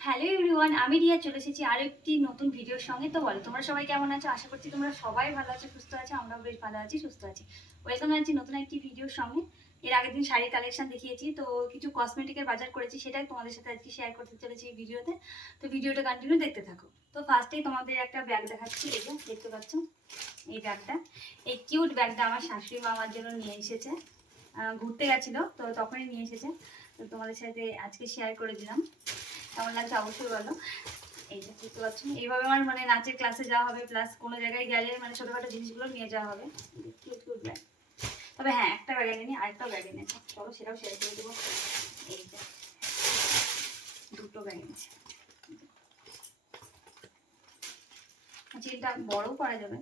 Hello everyone আমি রিয়া, চলে এসেছি আরও একটি নতুন ভিডিওর সঙ্গে। তো বলো, তোমরা সবাই কেমন আছো? আশা করছি তোমরা সবাই ভালো আছো, সুস্থ আছো, আমরাও বেশ ভালো আছি, সুস্থ আছি। ওয়েলকাম জানাচ্ছি নতুন একটি ভিডিওর সঙ্গে। এর আগের দিন শাড়ির কালেকশন দেখিয়েছি, তো কিছু কসমেটিকের বাজার করেছি, সেটাই তোমাদের সাথে আজকে শেয়ার করতে চলেছি এই ভিডিওতে তো ভিডিওটা কন্টিনিউ দেখতে থাকো। তো ফার্স্টেই তোমাদের একটা ব্যাগ দেখাচ্ছি যে দেখতে পাচ্ছ? এই ব্যাগটা এই কিউট ব্যাগটা আমার শাশুড়ি মা আমার জন্য নিয়ে এসেছে। ঘুরতে গেছিল, তো তখনই নিয়ে এসেছে। তো তোমাদের সাথে আজকে শেয়ার করে দিলাম। কেমন লাগছে অবশ্যই বলো। এই যে বুঝতে পারছ? এইভাবে আমার মানে নাচের ক্লাসে যাওয়া হবে প্লাস কোনো জায়গায় গেলে মানে ছোটোখাটো জিনিসগুলো নিয়ে যাওয়া হবে। কিউট কিউট ব্যাগ তবে হ্যাঁ একটা ব্যাগ এনেনি আরেকটাও ব্যাগে এনেছে চলো, সেটাও শেয়ার করে দেবো। এই যে, দুটো ব্যাগ এনেছে। চিলটা বড়ও করা যাবে।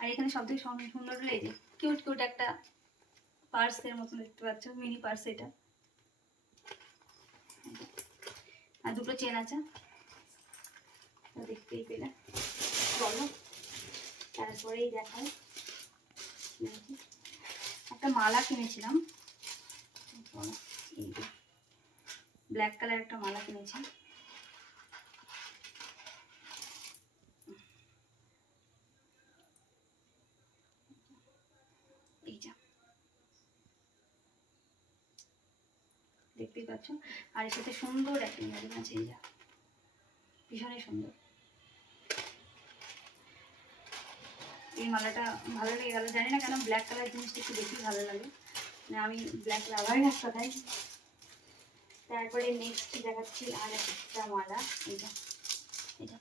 আর এখানে সব থেকে সুন্দর হলো এই যে কিউট কিউট একটা পার্সের মতন দেখতে পাচ্ছ মিনি পার্স এটা আর দুটো চেন আছে। দেখতেই পেলে। বলো। তারপরেই দেখায় একটা মালা কিনেছিলাম। বলো, ব্ল্যাক কালার একটা মালা কিনেছি এই যা দেখতেই পাচ্ছ। আর এর সাথে সুন্দর একটা ইয়ারিং আছে এই যা। ভীষণই সুন্দর। এই মালাটা ভালো লেগে গেল। জানি না কেন ব্ল্যাক কালার জিনিসটা একটু বেশি ভালো লাগে। মানে আমি ব্ল্যাক লাভার এক কথায় তারপরে নেক্সট দেখাচ্ছি আর একটা মালা এটা এটা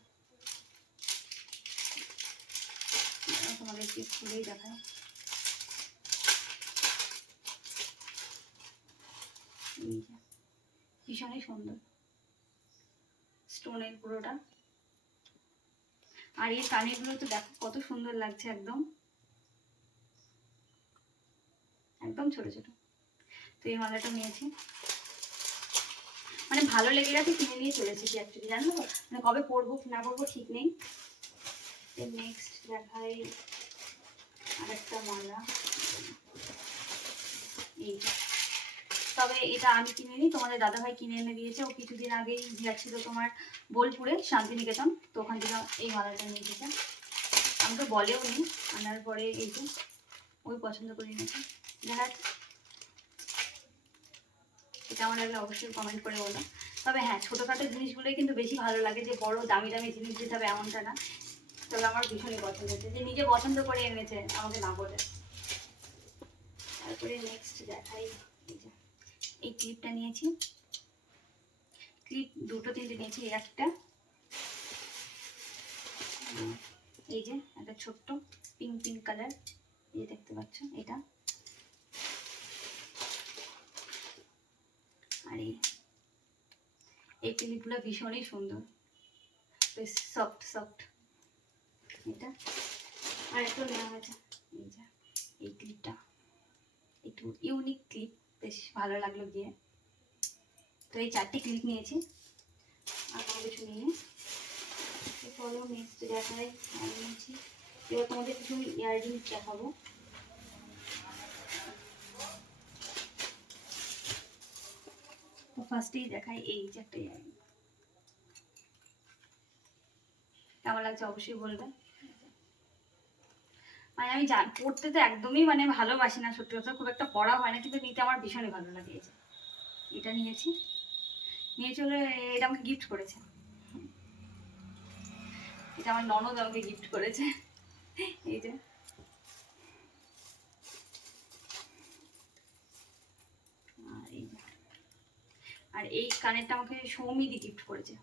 তোমাদেরকে খুলেই দেখায় এই ভীষণই সুন্দর। স্টোনের পুরোটা। আর এই কানেরগুলো তো দেখো কত সুন্দর লাগছে একদম। একদম ছোট ছোট। তো এই মালাটা নিয়েছি। মানে ভালো লেগে গেছে, কিনে নিয়ে চলে এসেছি অ্যাকচুয়ালি জানো? মানে কবে পরবো না পরবো ঠিক নেই। নেক্সট দেখাই আরেকটা মালা। এই যে। তবে এটা আমি কিনে নিই। তোমাদের দাদাভাই কিনে এনে দিয়েছে। ও কিছুদিন আগেই যাচ্ছিল তোমার বোলপুরে, শান্তিনিকেতন। তো ওখান থেকে এই মালাটা নিয়ে এসেছে আমাকে বলেও নি, আনার পরে এই যে ওই পছন্দ করে নিয়েছে দেখা আমার লাগলে অবশ্যই কমেন্ট করে বলো। তবে হ্যাঁ ছোটোখাটো জিনিসগুলোই কিন্তু বেশি ভালো লাগে যে বড় দামি দামি জিনিস দিতে হবে এমনটা না। তবে আমার ভীষণই পছন্দ হয়েছে। যে নিজে পছন্দ করে এনেছে, আমাকে না বলে। তারপরে নেক্সট দেখাই। এই ক্লিপটা নিয়েছি। ক্লিপ দুটো তিনটে নিয়েছি একটা। এই যে, একটা ছোট্ট পিঙ্ক পিঙ্ক কালার এই দেখতে পাচ্ছ, এটা। আর এই ক্লিপগুলো ভীষণই সুন্দর। বেশ সফট সফট এটা। আর একটু নেওয়া হয়েছে। এই যে, এই ক্লিপটা। একটু ইউনিক ক্লিপ বেশ ভালো লাগল গিয়ে। তো এই চারটি ক্লিপ নিয়েছি। আর কোনো কিছু নিয়ে চলো নেক্সট দেখাই নিয়েছি। এবার তোমাদের কিছু ইয়াররিং দেখাবো। তো ফার্স্টেই দেখাই এই যে একটা কেমন লাগছে অবশ্যই বলবে। মানে আমি জান, পড়তে তো একদমই মানে ভালোবাসি না, সত্যি কথা, খুব একটা পড়া হয় না, কিন্তু নিতে আমার ভীষণই ভালো লাগে এটা নিয়েছি। নিয়ে চলে এটা আমাকে গিফট করেছে। এটা আমার ননদ আমাকে গিফট করেছে। এই যে। আর এই কানেরটা আমাকে সৌমিদি গিফট করেছে।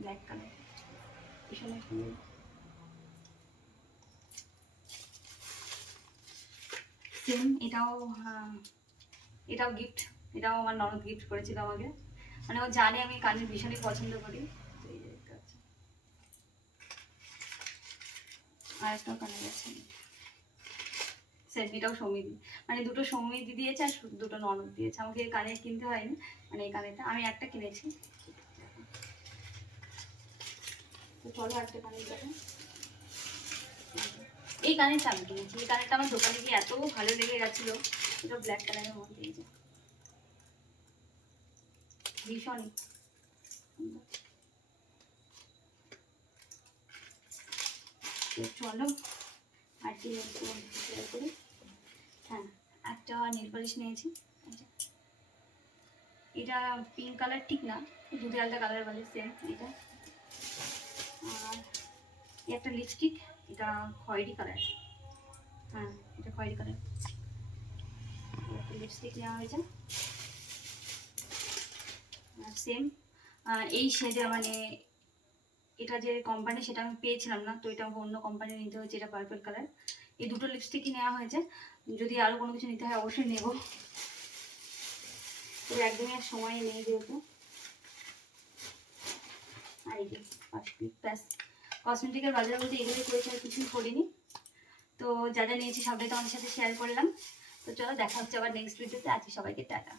ব্ল্যাক কালার ভীষণই সেম এটাও হ্যাঁ, এটাও গিফট এটাও আমার ননদ গিফট করেছিল আমাকে। মানে ও জানে আমি কানের ভীষণই পছন্দ করি। আর একটাও কানের আছে সেম এটাও সৌমিদি মানে দুটো সৌমিদি দিয়েছে আর দুটো ননদ দিয়েছে। আমাকে এই কানের কিনতে হয়নি মানে এই কানেরটা। আমি একটা কিনেছি। তো চলো একটা কানের দেখো এই কানেরটা আমি কিনেছি। এই কানেরটা আমার দোকানে গিয়ে এত ভালো লেগে গেছিল। এটা ব্ল্যাক কালারের মধ্যে এই যে। চলো, আর কি হ্যাঁ একটা নেল পালিশ নিয়েছি। এটা পিঙ্ক কালার ঠিক না, দুধে আলাদা কালার বলে সেম এটা আর একটা লিপস্টিক এটা খয়েরি কালার হ্যাঁ এটা খয়েরি কালার লিপস্টিক নেওয়া হয়েছে। সেম এই শেডে মানে এটা যে কোম্পানি সেটা আমি পেয়েছিলাম না, তো এটা অন্য কোম্পানি নিতে হয়েছে, এটা পার্পল কালার এই দুটো লিপস্টিকই নেওয়া হয়েছে। যদি আরও কোনো কিছু নিতে হয়, অবশ্যই নেব। তবে একদমই আর সময় নেই যেহেতু। আর এই যে ব্যাস। কসমেটিকের বাজার বলতে এগুলোই করেছি, আর কিছুই করিনি। তো যা যা নিয়েছি সবটাই তোমাদের সাথে শেয়ার করলাম। তো চলো দেখা হচ্ছে আবার নেক্সট ভিডিওতে আছি সবাইকে টাটা।